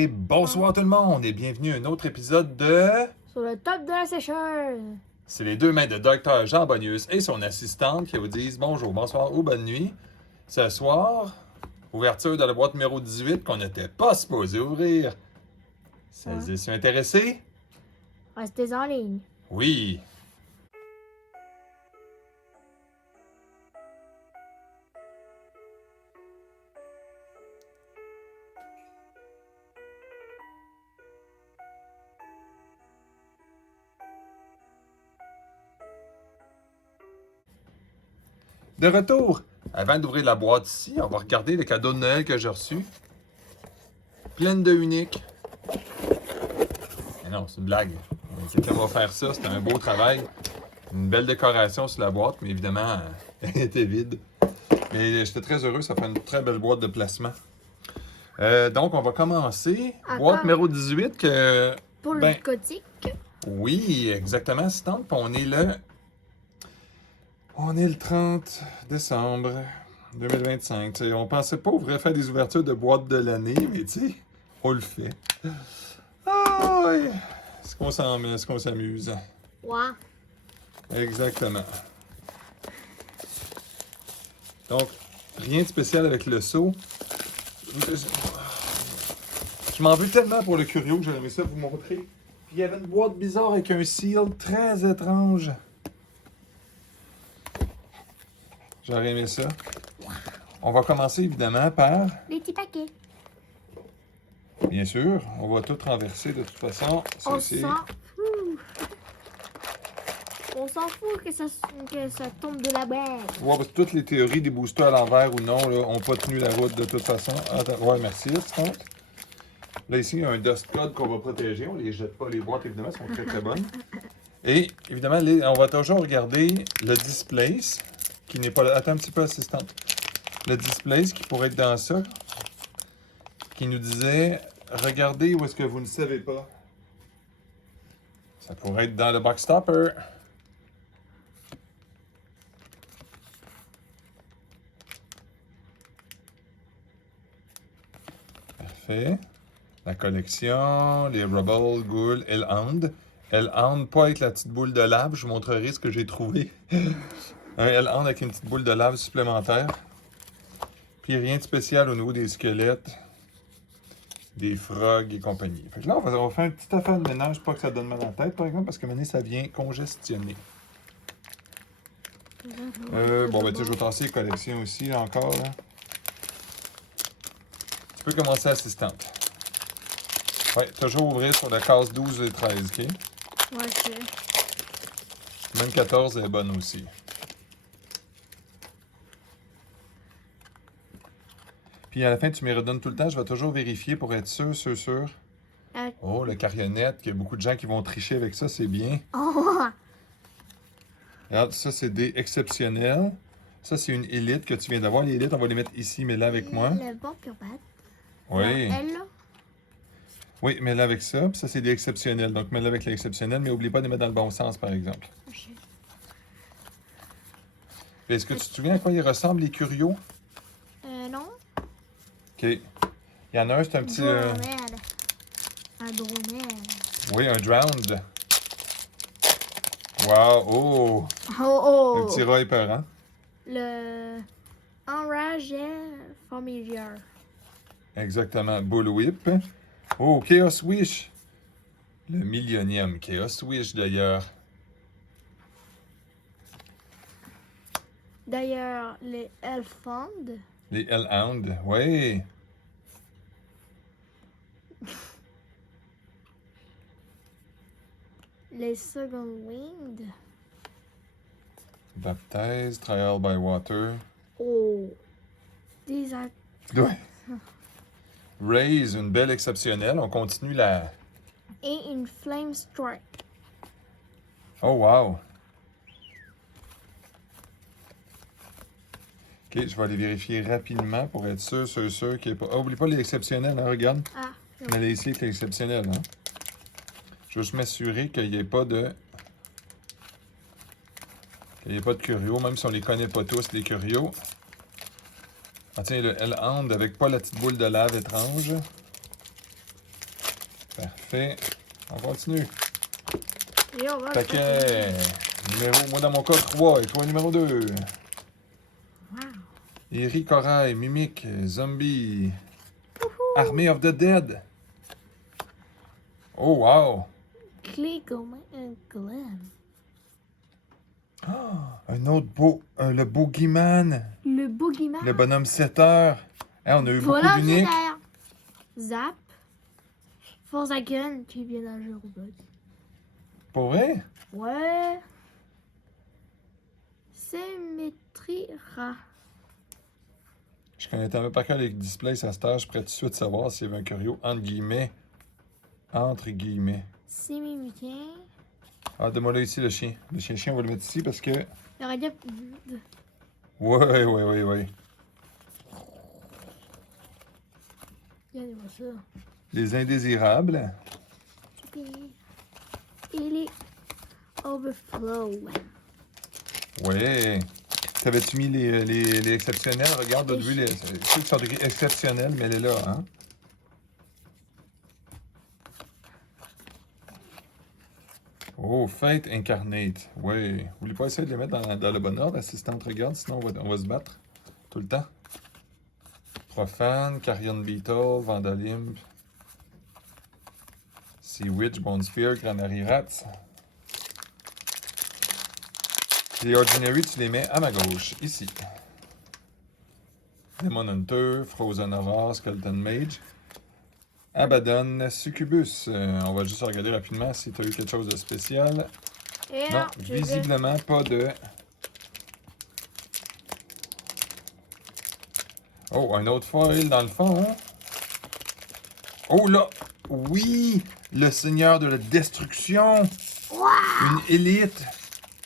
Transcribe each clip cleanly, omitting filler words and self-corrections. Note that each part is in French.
Et bonsoir tout le monde et bienvenue à un autre épisode de... Sur le top de la sécheuse. C'est les deux mains de Dr Jean Bonius et son assistante qui vous disent bonjour, bonsoir ou bonne nuit. Ce soir, ouverture de la boîte numéro 18 qu'on n'était pas supposé ouvrir. Celles et ceux intéressés? Restez en ligne. Oui. De retour, avant d'ouvrir la boîte ici, on va regarder les cadeaux de Noël que j'ai reçus. Pleine de uniques. Mais non, c'est une blague. Quelqu'un va faire ça, c'était un beau travail. Une belle décoration sur la boîte, mais évidemment, elle était vide. Mais j'étais très heureux, ça fait une très belle boîte de placement. Donc, on va commencer. Encore? Boîte numéro 18 que... Pour le Ben, narcotique. oui, exactement, assistante. Puis on est le 30 décembre 2025. T'sais, on pensait pas ouvrir faire des ouvertures de boîtes de l'année, mais tu sais, on le fait. Ah, ouais. Est-ce qu'on s'amuse? Ouais. Exactement. Donc, rien de spécial avec le seau. Je m'en veux tellement pour le curio que j'aurais aimé ça vous montrer. Puis il y avait une boîte bizarre avec un seal très étrange. J'aurais aimé ça. On va commencer évidemment par... Les petits paquets. Bien sûr, on va tout renverser de toute façon. Ça, On c'est- s'en fout. On s'en fout que ça tombe de la boîte. Ouais, parce que toutes les théories des boosters à l'envers ou non n'ont pas tenu la route de toute façon. Attends, ouais, merci, assistante. Là, ici, il y a un dust code qu'on va protéger. On les jette pas, les boîtes, évidemment, elles sont très, très bonnes. Et, évidemment, on va toujours regarder le displace, qui n'est pas là. Attends un petit peu, assistante. Le displace qui pourrait être dans ça, qui nous disait, regardez où est-ce que vous ne savez pas. Ça pourrait être dans le box topper. Parfait. La collection, les Rubble, Ghoul, Hellhound. Hellhound, pas avec la petite boule de lave. Je vous montrerai ce que j'ai trouvé. Un Hellhound avec une petite boule de lave supplémentaire. Puis rien de spécial au niveau des squelettes, des frogs et compagnie. Fait que là, on va faire un petit affaire de ménage, pas que ça donne mal à la tête, par exemple, parce que maintenant, ça vient congestionner. Bon, ben, tu sais, je vais tasser les collections aussi, là, encore. Là. Tu peux commencer, assistante. Ouais, toujours ouvrir sur la case 12 et 13, OK? Ouais, c'est. Même 14 est bonne aussi. Puis à la fin, tu me redonnes tout le temps. Je vais toujours vérifier pour être sûr. Oh, le carionnette, il y a beaucoup de gens qui vont tricher avec ça, c'est bien. Oh! Regarde, ça, c'est des exceptionnels. Ça, c'est une élite que tu viens d'avoir. Les élites, on va les mettre ici, mais là avec moi. Le bon purbat. Oui. Elle, là. Oui, mais là avec ça. Puis ça, c'est des exceptionnels. Donc, mets-le avec l'exceptionnel, mais n'oublie pas de les mettre dans le bon sens, par exemple. Ok. Puis est-ce que tu te souviens à quoi ils ressemblent, les curios? Non. OK. Il y en a un, c'est un petit... Dromel. Un dromel. Oui, un drowned. Wow! Oh! Oh, Un oh! petit rat épeurant. Le Enraged Familiar. Exactement. Bullwhip. Oh, Chaos Wish. Le millionième Chaos Wish, d'ailleurs. D'ailleurs, les Elfand. Les Hellhound. Oui. Les Second Wind. Baptise, Trial by Water. Oh! Des Ouais. Raise, une belle exceptionnelle. On continue la... et une Flame Strike. Oh, wow. OK, je vais aller vérifier rapidement pour être sûr qu'il n'y ait pas... Oh, oublie pas les exceptionnels, hein, regarde. Ah, On a ici avec l'exceptionnel, hein. Je veux juste m'assurer qu'il n'y ait pas de... qu'il n'y ait pas de curios, même si on les connaît pas tous, les curios. Ah tiens, le Hellhound avec pas la petite boule de lave étrange. Parfait. On continue. Et on va Paquet. Moi dans mon cas, 3. Et toi, numéro 2. Wow. Eri Corail, Mimic, Zombie. Army of the Dead. Oh, wow. Clay Glenn. Un autre le Boogeyman. Le Boogeyman. Le bonhomme 7 heures. Hey, on a eu Voilà, beaucoup d'uniques. Zap. Forzaken, qui est bien dans le jeu Roblox. Pour vrai? Ouais. Symétrie Ra. Je connais tellement par cœur les displays à cette heure, je pourrais tout de suite savoir s'il y avait un curio entre guillemets. Entre guillemets. Simimikien. Ah, donne-moi là ici le chien. Le chien, on va le mettre ici parce que. Le radio. Ouais. Regardez-moi ça. Les indésirables. Il est overflow. Ouais. T'avais-tu mis les exceptionnels? Regarde, de vue, ceux qui sont écrits exceptionnels, mais elle est là, hein? Oh, Fate Incarnate. Oui. N'oublie pas essayer de les mettre dans le bon ordre, assistante, regarde, sinon on va se battre tout le temps. Profane, Carrion Beetle, Vandalimp, Sea Witch, Bone Spear, Granary Rats. Les Ordinary, tu les mets à ma gauche, ici. Demon Hunter, Frozen Horror, Skeleton Mage, Abaddon, Succubus. On va juste regarder rapidement si tu as eu quelque chose de spécial. Et Non, visiblement pas de... Oh, un autre foil dans le fond, hein? Oh là! Oui! Le Seigneur de la Destruction! Wow! Une élite!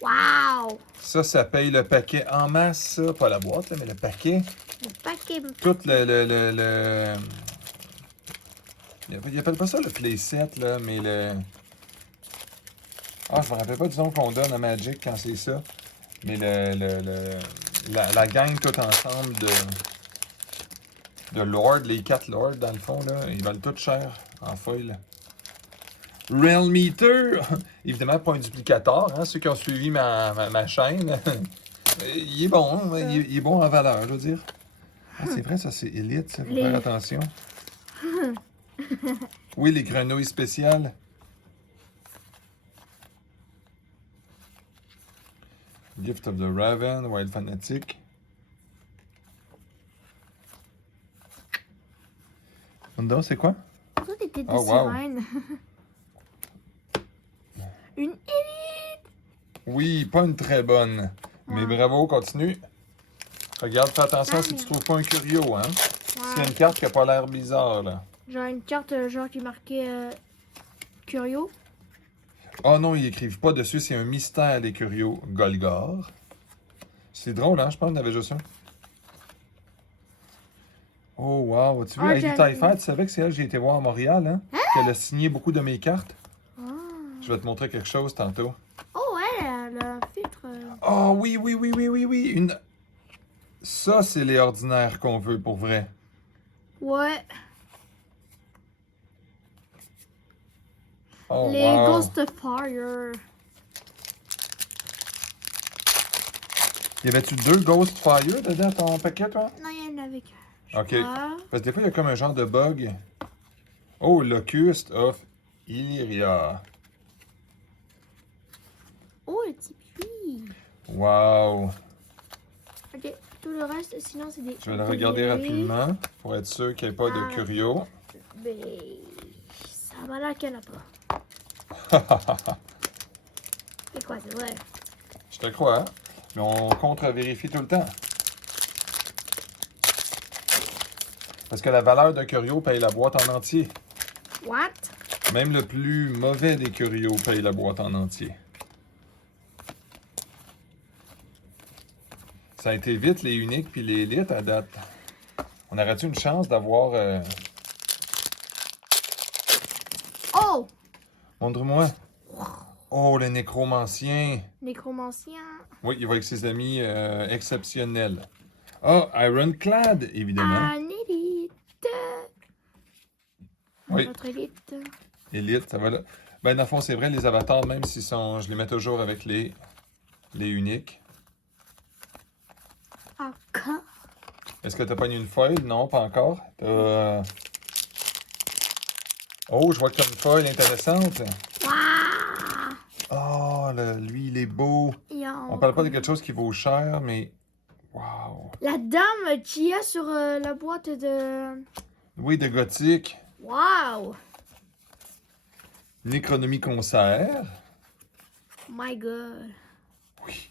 Wow! Ça paye le paquet en masse, ça. Pas la boîte, là, mais le paquet. Le paquet. Tout le... Il appelle pas ça le playset, là, mais le... Ah, je me rappelle pas du nom qu'on donne à Magic quand c'est ça. Mais la gang tout ensemble de Lord, les 4 Lords, dans le fond, là, ils valent tout cher en foil. Realm Eater! Évidemment, pas un duplicateur, hein, ceux qui ont suivi ma chaîne. Il est bon, hein, il est bon en valeur, je veux dire. Ah, c'est vrai, ça, c'est élite, ça, faut faire attention. Oui, les grenouilles spéciales. Gift of the Raven, Wild Fanatic. Donc, c'est quoi? Toi, t'étais des Oh, wow. sirènes. Une élite! Oui, pas une très bonne. Mais bravo, continue. Regarde, fais attention si tu trouves pas un curio, hein. S'il y a une carte qui a pas l'air bizarre, là. Genre une carte genre qui est marquée Curio. Oh non, ils écrivent pas dessus, c'est un mystère, les curios. Golgor. C'est drôle, hein? Je pense qu'on avait juste un. Oh, wow. Tu vois, Heidi Taillefer, tu savais que c'est elle que j'ai été voir à Montréal, hein? Qu'elle a signé beaucoup de mes cartes. Ah. Je vais te montrer quelque chose tantôt. Oh ouais, elle a un filtre. Oh oui. Une... Ça, c'est les ordinaires qu'on veut pour vrai. Ouais. Oh, Les wow. Ghost of Fire. Y avait-tu 2 Ghost Fire dedans ton paquet, toi? Non, il y en avait qu'un. Ok. Parce que des fois, il y a comme un genre de bug. Oh, Locust of Illyria. Oh, le petit puits. Wow. Ok, tout le reste, sinon c'est des. Je vais le regarder rapidement pour être sûr qu'il n'y ait pas de curio. Mais ça m'a l'air qu'il n'y en a pas. C'est quoi, c'est vrai? Je te crois, hein? Mais on contre-vérifie tout le temps. Parce que la valeur d'un curio paye la boîte en entier. What? Même le plus mauvais des curios paye la boîte en entier. Ça a été vite, les uniques puis les élites à date. On aurait-tu une chance d'avoir... Oh! Montre-moi. Oh, le nécromancien. Nécromancien. Oui, il va avec ses amis exceptionnels. Ah, Ironclad, évidemment. Un élite. Oui. Notre élite. Elite, ça va là. Ben, dans le fond, c'est vrai, les avatars, même s'ils sont. Je les mets toujours avec les uniques. Encore? Est-ce que t'as pas une foil? Non, pas encore. Oh, je vois que t'as une foil intéressante. Waouh! Oh, lui, il est beau. On parle pas de quelque chose qui vaut cher, mais. Wow. La dame qu'il y a sur la boîte de... Oui, de gothique. Waouh! Necronomie concert. My God. Oui.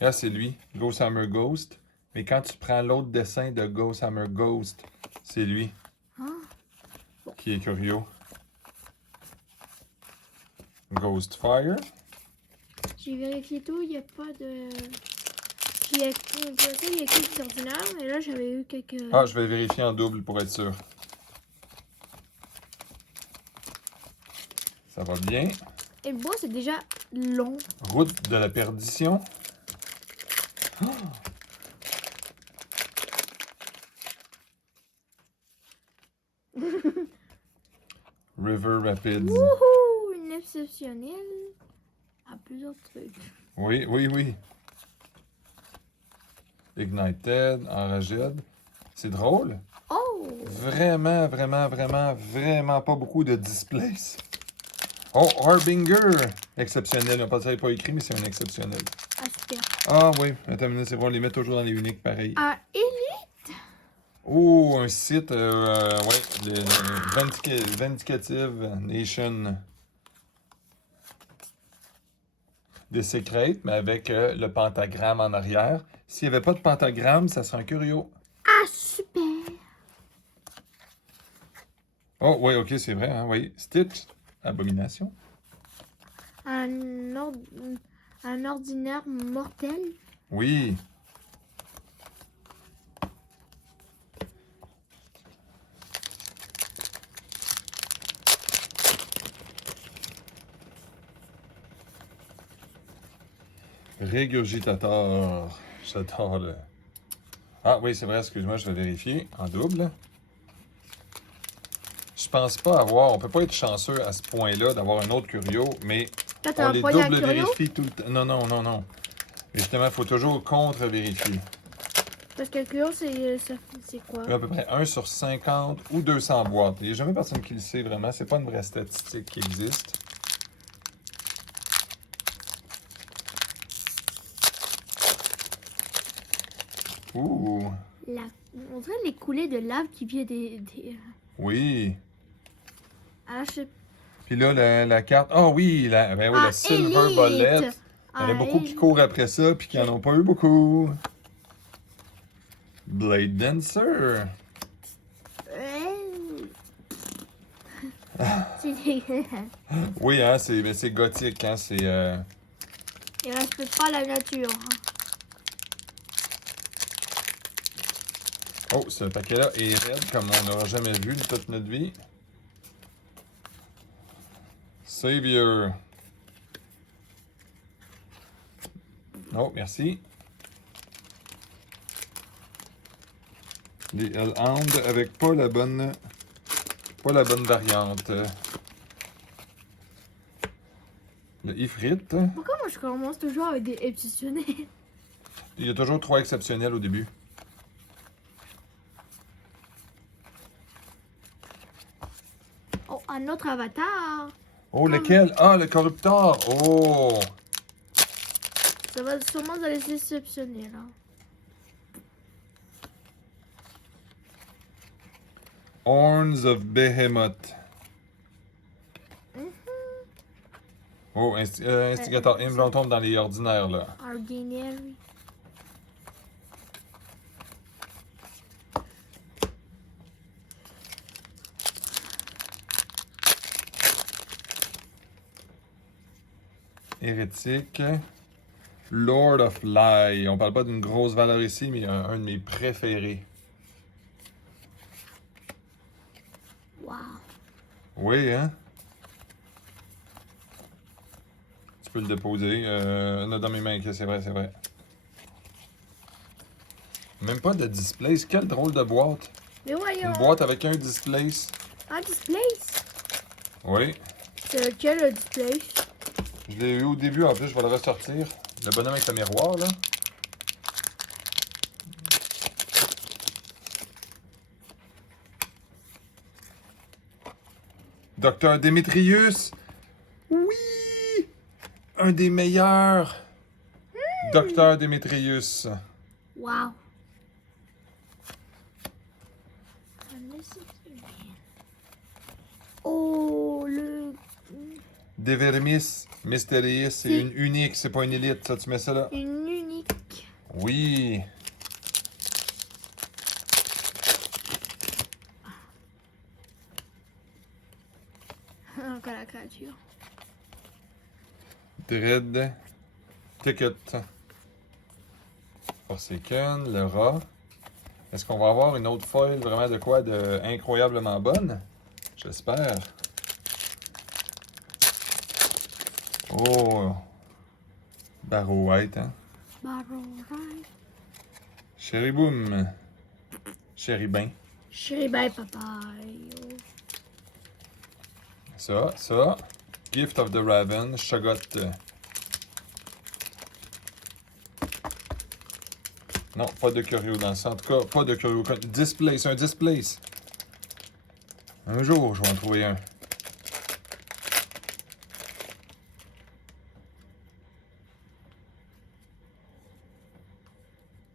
Là, c'est lui, Ghost Hammer Ghost. Mais quand tu prends l'autre dessin de Ghost Hammer Ghost, c'est lui qui est curieux. Ghost Fire. J'ai vérifié tout, il n'y a pas de... Il y a quelques ordinaires, mais là j'avais eu quelques... Ah, je vais vérifier en double pour être sûr. Ça va bien. Et le bois c'est déjà long. Route de la perdition. Oh! River Rapids. Wouhou! Une exceptionnelle à plusieurs trucs. Oui, oui, oui. Ignited, Enraged. C'est drôle. Oh! Vraiment, vraiment, vraiment, vraiment pas beaucoup de displays. Oh, Harbinger! Exceptionnel. On ne pas écrit, mais c'est un exceptionnel. Ah, super. Ah oui, attends une minute, c'est bon, on les met toujours dans les uniques pareil. Ah, Elite! Oh, un site, ouais, le Vindicative Nation. Des secrets, mais avec le pentagramme en arrière. S'il n'y avait pas de pentagramme, ça serait un curieux. Ah, super! Oh, oui, ok, c'est vrai, hein, oui. Stitch, abomination. Un ordinaire mortel. Oui. Régurgitateur. J'adore le... Ah oui, c'est vrai, excuse-moi, je vais vérifier en double. Je pense pas avoir... On peut pas être chanceux à ce point-là d'avoir un autre curio, mais Là, on t'as un les poignard double curio? vérifie tout le temps. Non, non, non, non. Justement, il faut toujours contre-vérifier. Parce que le curio, c'est quoi? À peu près 1 sur 50 ou 200 boîtes. Il n'y a jamais personne qui le sait vraiment. C'est pas une vraie statistique qui existe. Ouh! On dirait les coulées de lave qui viennent Oui. Ah, je sais Puis là, la carte... Ah oui, ben oui, la Silver Elite! Bullet. Il y en a Ah, beaucoup qui Elite. courent après ça puis qui n'en ont pas eu beaucoup. Blade Dancer. C'est dégueulasse. Oui, hein, c'est gothique, hein, c'est... Il respecte pas la nature. Hein. Oh, ce paquet-là est raide comme on n'aura jamais vu de toute notre vie. Savior. Oh, merci. Les Hellhound avec pas la bonne variante. Le Ifrit. Pourquoi moi je commence toujours avec des exceptionnels? Il y a toujours 3 exceptionnels au début. Oh, un autre avatar. Oh, lequel? Ah, le Corruptor. Oh! Ça va sûrement dans les exceptionnels. Hein. Horns of Behemoth. Oh, instigateur. On tombe dans les ordinaires, là. Ordinary. Hérétique. Lord of Lie. On parle pas d'une grosse valeur ici, mais un de mes préférés. Wow. Oui, hein? Tu peux le déposer. Dans mes mains, c'est vrai, c'est vrai. Même pas de displace. Quelle drôle de boîte. Mais voyons. Une boîte avec un displace. Un displace. Oui. C'est lequel le display? Je l'ai eu au début, en plus, je vais le ressortir. Le bonhomme avec le miroir, là. Docteur Démétrius! Oui! Un des meilleurs! Docteur Démétrius. Wow! Oh, le... Devermis Mysterious, c'est une unique, c'est pas une élite, ça, tu mets ça là? Une unique. Oui! Encore la créature. Dread. Ticket. Forsaken, le rat. Est-ce qu'on va avoir une autre foil vraiment de quoi de incroyablement bonne? J'espère. Oh! Barrow White, hein? Barrow Ride. Chériboum. Chéribin. Chéribin papaye. Ça. Gift of the Raven. Chagot. Non, pas de Curio dans ça. En tout cas, pas de Curio. Displace, un Displace. Un jour, je vais en trouver un.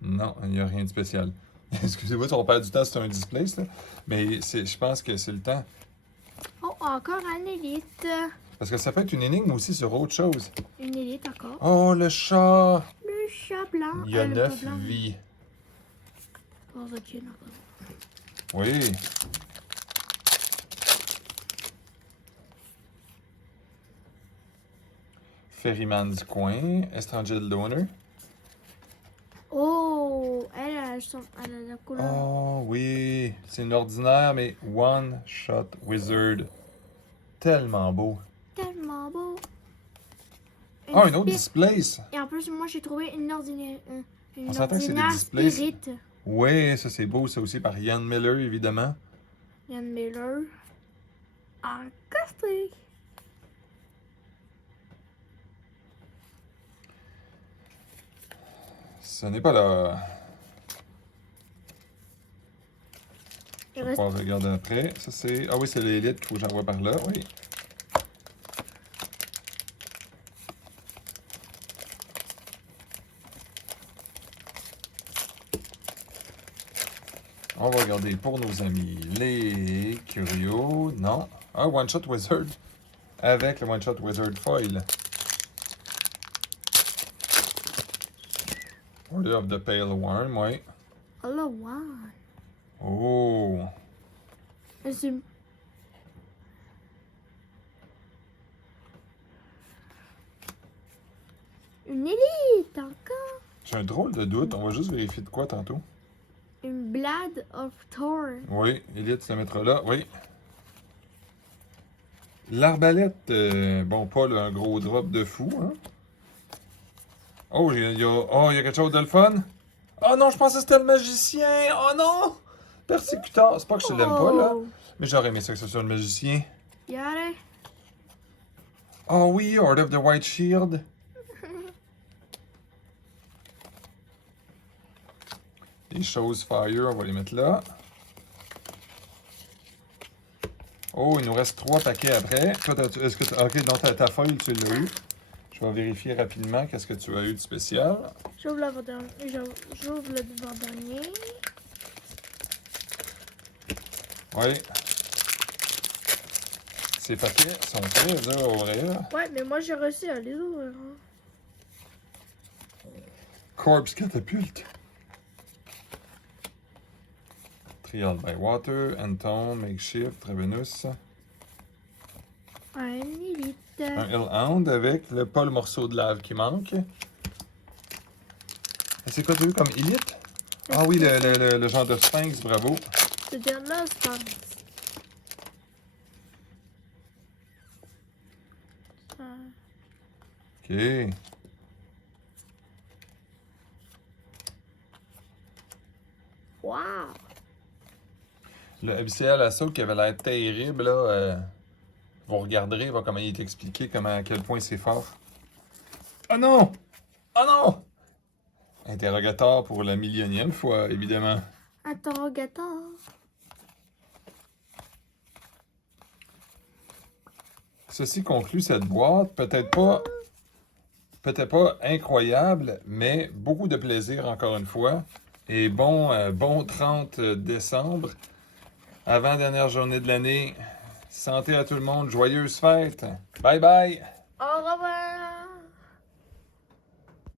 Non, il n'y a rien de spécial. Excusez-moi si on perd du temps, c'est un Displace, là. Mais je pense que c'est le temps. Oh, encore un élite. Parce que ça peut être une énigme aussi sur autre chose. Une élite encore. Oh, le chat! Le chat blanc. Il y a le 9 chat blanc. vies. Oh, ok, encore. Oui. Ferryman du coin. Estrangel Donor. Oh, elle a la couleur. Oh, oui. C'est une ordinaire, mais One Shot Wizard. Tellement beau. Tellement beau. Oh, un autre Displace. Et en plus, moi, j'ai trouvé une ordinaire. Une On s'entend que c'est des ordinaire displays. Spirit. Oui, ça c'est beau, ça aussi par Ian Miller, évidemment. Ian Miller. En cosplay. Ce n'est pas là. Il Je vais reste pouvoir regarder après. Ça c'est. Ah oui, c'est l'élite qu'il faut que j'envoie par là, oui. On va regarder pour nos amis les curios. Non. Ah, One Shot Wizard. Avec le One Shot Wizard Foil. Order of the Pale Worm, oui. all the one. Oh. C'est une élite encore. J'ai un drôle de doute. On va juste vérifier de quoi tantôt. Une Blade of Thor. Oui, Elite se mettra là, oui. L'arbalète, bon, pas là, un gros drop de fou, hein. Oh, il y a quelque chose de le fun. Oh non, je pensais que c'était le magicien. Oh non! Persécuteur. C'est pas que je l'aime pas, là. Mais j'aurais aimé ça que ce soit le magicien. Yare. Oh oui, Order of the White Shield. Les choses Fire, on va les mettre là. Oh, il nous reste 3 paquets après. Toi, est-ce que ok, donc ta feuille, tu l'as eu. Je vais vérifier rapidement qu'est-ce que tu as eu de spécial. J'ouvre le dernier. Oui. Ces paquets sont très durs à ouvrir. Ouais, mais moi j'ai réussi à les ouvrir. Hein. Corpse Catapulte. Trial by Water, Antone, Makeshift, Ravenous. Un élite. Un Hellhound avec pas le morceau de lave qui manque. Et c'est quoi tu as eu comme élite? Ah oui, le genre de Sphinx, bravo. C'est-à-dire là, je pense. Ok. Wow! Le Abyssal Assault qui avait l'air terrible, là. Vous regarderez comment il est expliqué, à quel point c'est fort. Oh non! Oh non! Interrogatoire pour la millionième fois, évidemment. Interrogateur. Ceci conclut cette boîte. Peut-être pas incroyable, mais beaucoup de plaisir encore une fois. Et bon 30 décembre. Avant-dernière journée de l'année. Santé à tout le monde. Joyeuses fêtes. Bye bye. Au revoir.